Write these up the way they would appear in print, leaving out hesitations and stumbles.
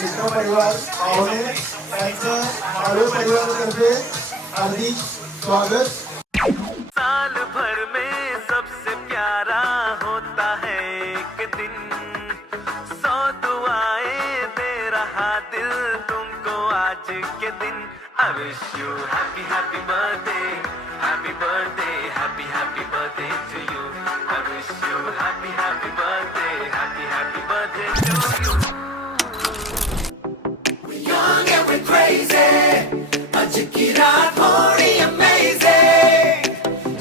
मित्र परिवार पाहुणे त्यांचं माळवे परिवारातर्फे हार्दिक स्वागत। साल भर में सबसे प्यारा होता है एक दिन, 100 दुआएं दे रहा दिल तुमको आज के दिन। I wish you happy happy birthday, happy birthday, happy happy birthday to you. I wish you happy happy birthday, happy happy birthday to you. We're young and we're crazy, आज की रात थोड़ी amazing.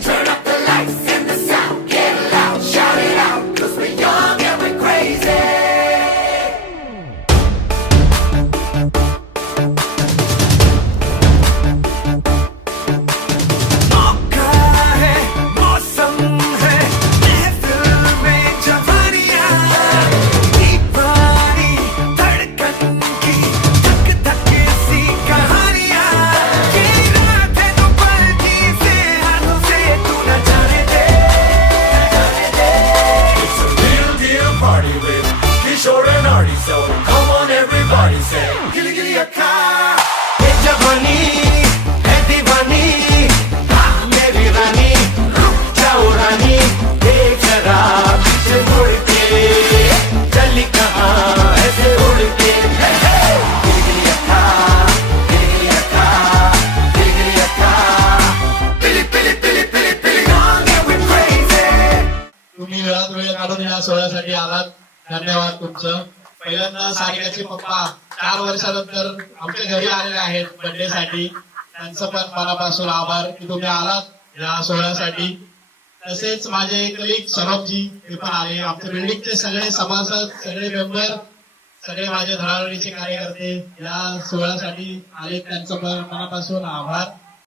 Turn up the lights and the sound, get loud, shout it out, 'cause we're young and we're crazy. मौका है, मौसम है, महफिल में जवानियां, दीवानी धड़कन की धक धक सी कहानियां। ये रात है तो पलटी से हाथों से तू न जाने दे, न जाने दे। It's a real deal party with Kishore and Artie, so come on everybody say गिली गिली अक्का, ये जवानी है दीवानी, हाँ मेरी रानी रुक जाओ रानी, देख जरा पीछे मुड़ के चली कहाँ ऐसे उड़ के। हे, हे। गिली गिली अक्का, गिली गिली अक्का, गिली गिली अक्का, पिली पिली पिली पिली पिली, young and we're crazy. तुम्ही वेळात वेळ काढून या सोहळ्यासाठी आलात, धन्यवाद तुमचं। पहिल्यांदा सारिकाचे पप्पा 4 वर्षानंतर आमच्या घरी आलेले आहेत बर्थडे साठी, त्यांचं पण मनापासून आभार की तुम्ही आलात या सोहळ्यासाठी। तसेच माझे कलीग सौरभजी ते पण आले, आमच्या बिल्डिंगचे सगळे सभासद, सगळे मेंबर, सगळे माझे धडाडीचे कार्यकर्ते या सोहळ्यासाठी आले, त्यांचं पण मनापासून आभार।